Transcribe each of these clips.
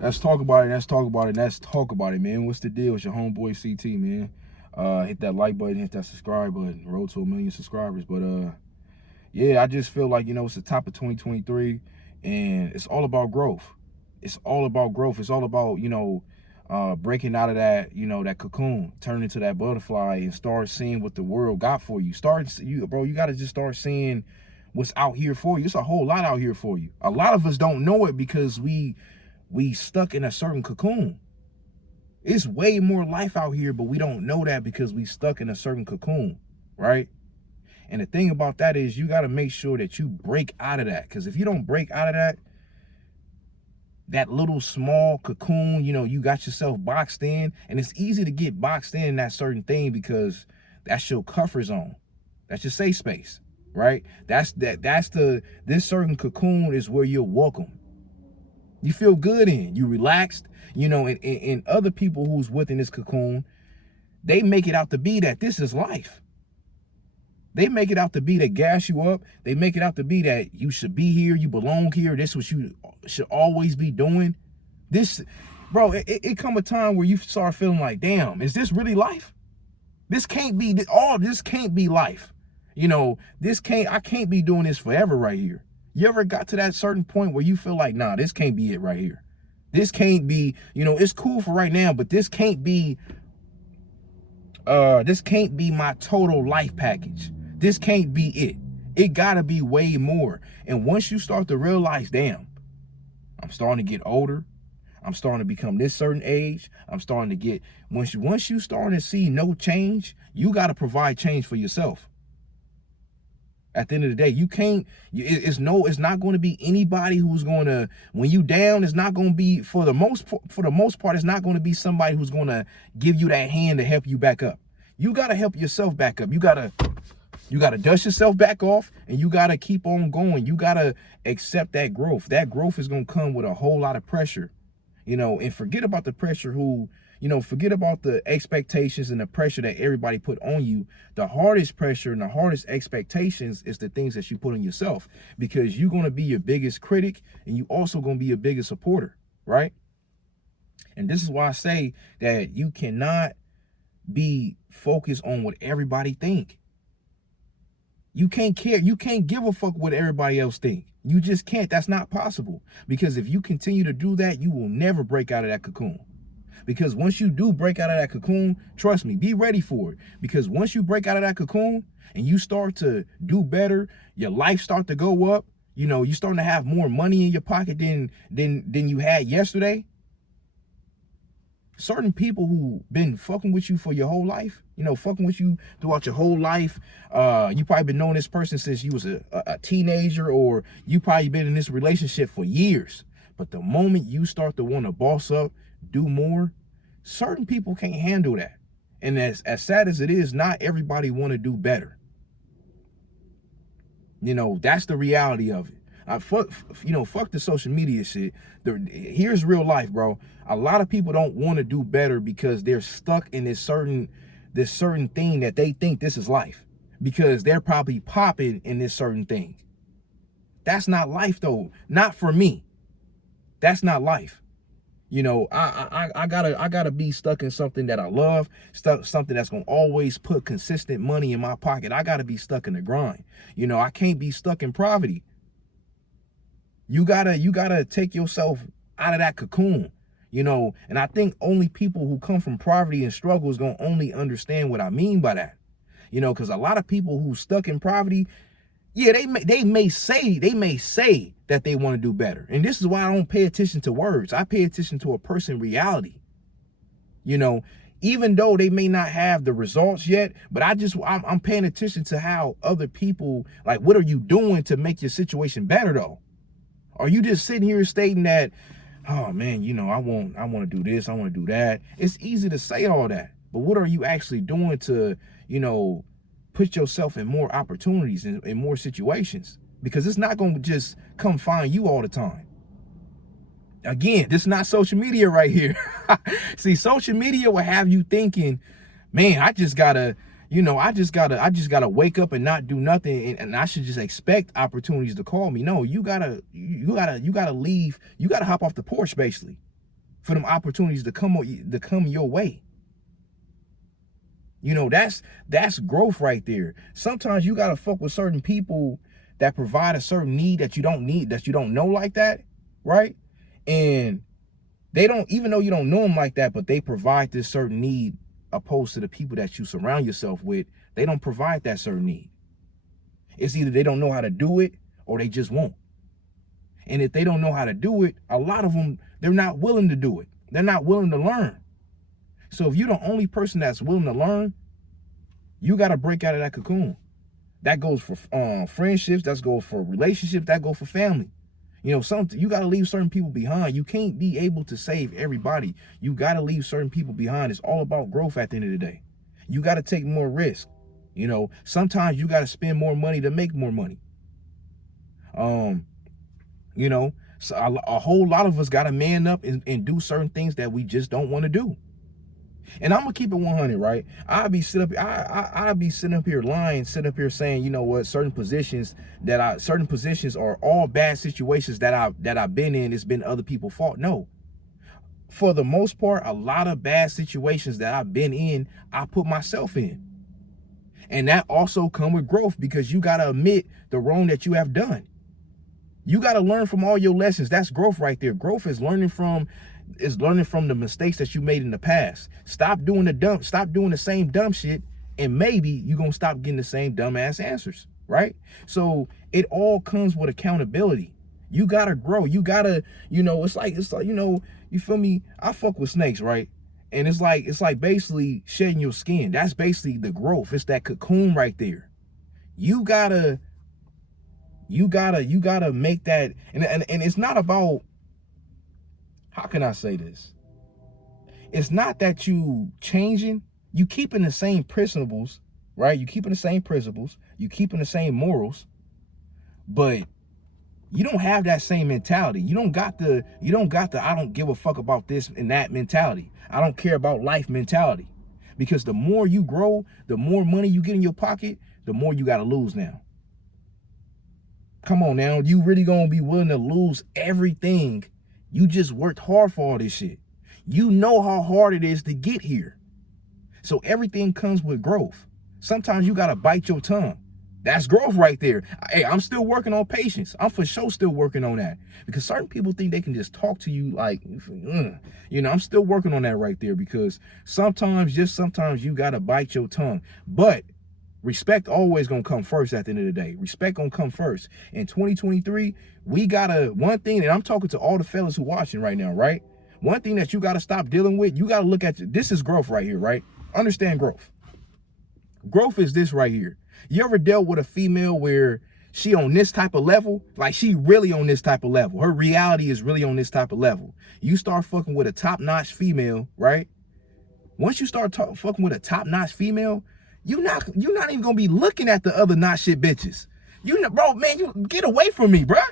Let's talk about it. Let's talk about it. Let's talk about it, man. What's the deal? It's your homeboy CT, man. Hit that like button, hit that subscribe button. Road to 1 million subscribers. But yeah, I just feel like, it's the top of 2023, and it's all about growth. It's all about growth. It's all about, breaking out of that, that cocoon, turn into that butterfly and start seeing what the world got for you. You got to just start seeing what's out here for you. It's a whole lot out here for you. A lot of us don't know it because we stuck in a certain cocoon. It's way more life out here, but we don't know that because we stuck in a certain cocoon, right? And the thing about that is you got to make sure that you break out of that. Because if you don't break out of that little small cocoon, you got yourself boxed in. And it's easy to get boxed in that certain thing because that's your comfort zone. That's your safe space, right? This certain cocoon is where you're welcome. You feel good in, you relaxed, and other people who's within this cocoon, they make it out to be that this is life. They make it out to be that gas you up. They make it out to be that you should be here, you belong here. This is what you should always be doing. This, bro, it come a time where you start feeling like, damn, is this really life? This can't be life. I can't be doing this forever right here. You ever got to that certain point where you feel like, nah, this can't be it right here. This can't be, it's cool for right now, but this can't be my total life package. This can't be it. It gotta be way more. And once you start to realize, damn, I'm starting to get older. I'm starting to become this certain age. I'm starting to get, once you start to see no change, you gotta provide change for yourself. At the end of the day, it's not going to be anybody who's going to, when you down, it's not going to be, for the most part, it's not going to be somebody who's going to give you that hand to help you back up. You got to help yourself back up. You got to dust yourself back off, and you got to keep on going. You got to accept that growth. That growth is going to come with a whole lot of pressure, and forget about the pressure forget about the expectations and the pressure that everybody put on you. The hardest pressure and the hardest expectations is the things that you put on yourself, because you're going to be your biggest critic, and you also going to be your biggest supporter, right? And this is why I say that you cannot be focused on what everybody think. You can't care. You can't give a fuck what everybody else think. You just can't. That's not possible, because if you continue to do that, you will never break out of that cocoon. Because once you do break out of that cocoon, trust me, be ready for it. Because once you break out of that cocoon and you start to do better, your life start to go up, you're starting to have more money in your pocket than you had yesterday. Certain people who been fucking with you for your whole life, fucking with you throughout your whole life. You probably been knowing this person since you was a teenager, or you probably been in this relationship for years. But the moment you start to want to boss up, do more, certain people can't handle that. And as sad as it is, not everybody want to do better. That's the reality of it. Fuck the social media shit. Here's real life, bro. A lot of people don't want to do better because they're stuck in this certain thing that they think this is life, because they're probably popping in this certain thing. That's not life, though. Not for me. That's not life. I gotta be stuck in something that I love, something that's gonna always put consistent money in my pocket. I gotta be stuck in the grind. I can't be stuck in poverty. You gotta take yourself out of that cocoon. And I think only people who come from poverty and struggle is gonna only understand what I mean by that. Because a lot of people who stuck in poverty, yeah, they may say that they want to do better. And this is why I don't pay attention to words. I pay attention to a person's reality. Even though they may not have the results yet, but I'm paying attention to how other people, like, what are you doing to make your situation better, though? Are you just sitting here stating that, oh man, I want to do this, I want to do that? It's easy to say all that, but what are you actually doing to, put yourself in more opportunities and in more situations? Because it's not going to just come find you all the time. Again, this is not social media right here. See, social media will have you thinking, man, I just gotta wake up and not do nothing, and I should just expect opportunities to call me. No, you gotta leave. You gotta hop off the porch, basically. for them opportunities to come your way. You know, that's growth right there. Sometimes you gotta fuck with certain people that provide a certain need that you don't need, that you don't know like that, right? And they don't, even though you don't know them like that, but they provide this certain need, opposed to the people that you surround yourself with. They don't provide that certain need. It's either they don't know how to do it or they just won't. And if they don't know how to do it, a lot of them, they're not willing to do it. They're not willing to learn. So if you're the only person that's willing to learn, you got to break out of that cocoon. That goes for friendships, that goes for relationships, that goes for family. You know, you got to leave certain people behind. You can't be able to save everybody. You got to leave certain people behind. It's all about growth at the end of the day. You got to take more risk. You know, sometimes you got to spend more money to make more money. You know, so a whole lot of us got to man up and do certain things that we just don't want to do. And I'm gonna keep it 100, right? I'll be sitting up here lying, sitting up here saying, you know what, certain positions are all bad situations that I've been in. It's been other people's fault. No, for the most part, a lot of bad situations that I've been in, I put myself in, and that also come with growth, because you gotta admit the wrong that you have done. You gotta learn from all your lessons. That's growth right there. Growth is learning from the mistakes that you made in the past. Stop doing the same dumb shit, and maybe you're gonna stop getting the same dumbass answers, right? So it all comes with accountability. You gotta grow. You gotta, you know, it's like, you know, you feel me? I fuck with snakes, right? And it's like basically shedding your skin. That's basically the growth. It's that cocoon right there. You gotta make that, and it's not about, how can I say this? It's not that you changing, you keeping the same principles, right? You keeping the same principles, you keeping the same morals, but you don't have that same mentality. You don't got the I don't give a fuck about this and that mentality. I don't care about life mentality. Because the more you grow, the more money you get in your pocket, the more you gotta lose now. Come on now, you really gonna be willing to lose everything? You just worked hard for all this shit. You know how hard it is to get here. So everything comes with growth. Sometimes you gotta bite your tongue. That's growth right there. Hey, I'm still working on patience. I'm for sure still working on that. Because certain people think they can just talk to you like, you know, I'm still working on that right there, because sometimes you gotta bite your tongue. But respect always gonna come first at the end of the day. Respect gonna come first. In 2023, we gotta, one thing, and I'm talking to all the fellas who watching right now, right? One thing that you gotta stop dealing with, you gotta look at, this is growth right here, right? Understand growth. Growth is this right here. You ever dealt with a female where she on this type of level? Like, she really on this type of level. Her reality is really on this type of level. You start fucking with a top-notch female, right? Once you start fucking with a top-notch female, you're not even gonna be looking at the other not shit bitches. Bro, man, you get away from me, bruh.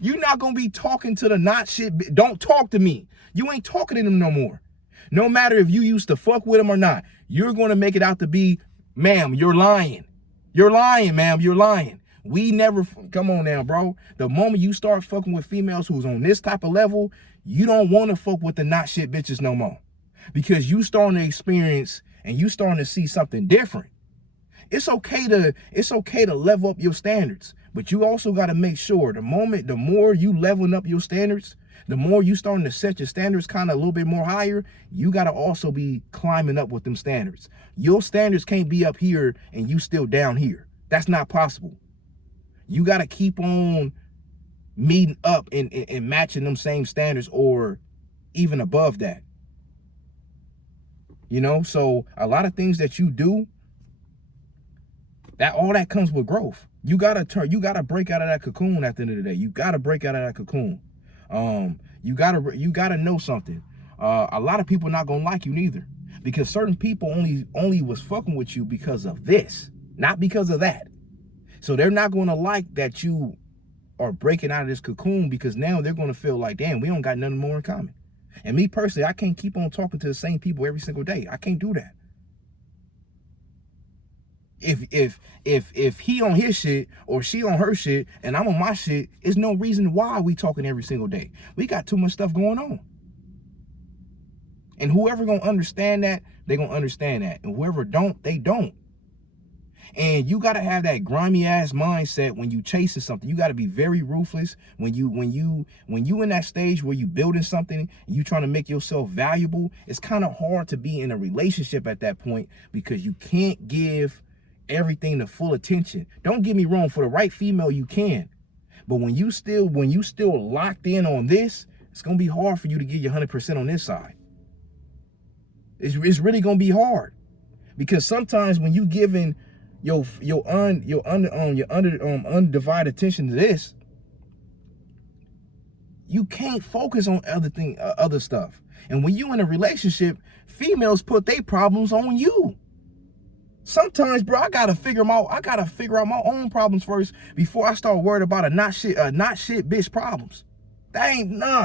You're not gonna be talking to the not shit. Don't talk to me. You ain't talking to them no more. No matter if you used to fuck with them or not, you're gonna make it out to be, ma'am, you're lying. You're lying, ma'am, you're lying. We never, come on now, bro. The moment you start fucking with females who's on this type of level, you don't want to fuck with the not shit bitches no more, because you starting to experience and you starting to see something different. It's okay to level up your standards, but you also got to make sure the more you leveling up your standards, the more you starting to set your standards kind of a little bit more higher, you got to also be climbing up with them standards. Your standards can't be up here and you still down here. That's not possible. You got to keep on meeting up and matching them same standards, or even above that. You know, so a lot of things that you do, all that comes with growth. You gotta break out of that cocoon at the end of the day. You gotta break out of that cocoon. You gotta know something. A lot of people not gonna like you neither, because certain people only was fucking with you because of this, not because of that. So they're not gonna like that you are breaking out of this cocoon, because now they're gonna feel like, damn, we don't got nothing more in common. And me personally, I can't keep on talking to the same people every single day. I can't do that. If he on his shit or she on her shit and I'm on my shit, there's no reason why we talking every single day. We got too much stuff going on. And whoever gonna understand that, they gonna understand that. And whoever don't, they don't. And you gotta have that grimy ass mindset when you chasing something. You gotta be very ruthless when you in that stage where you building something and you trying to make yourself valuable. It's kind of hard to be in a relationship at that point because you can't give everything the full attention. Don't get me wrong, for the right female you can, but when you still locked in on this, it's gonna be hard for you to give your 100% on this side. It's really gonna be hard, because sometimes when you giving your undivided attention to this, you can't focus on other stuff. And when you in a relationship, females put their problems on you. Sometimes, bro, I gotta figure out my own problems first before I start worried about a not shit bitch problems. That ain't nah.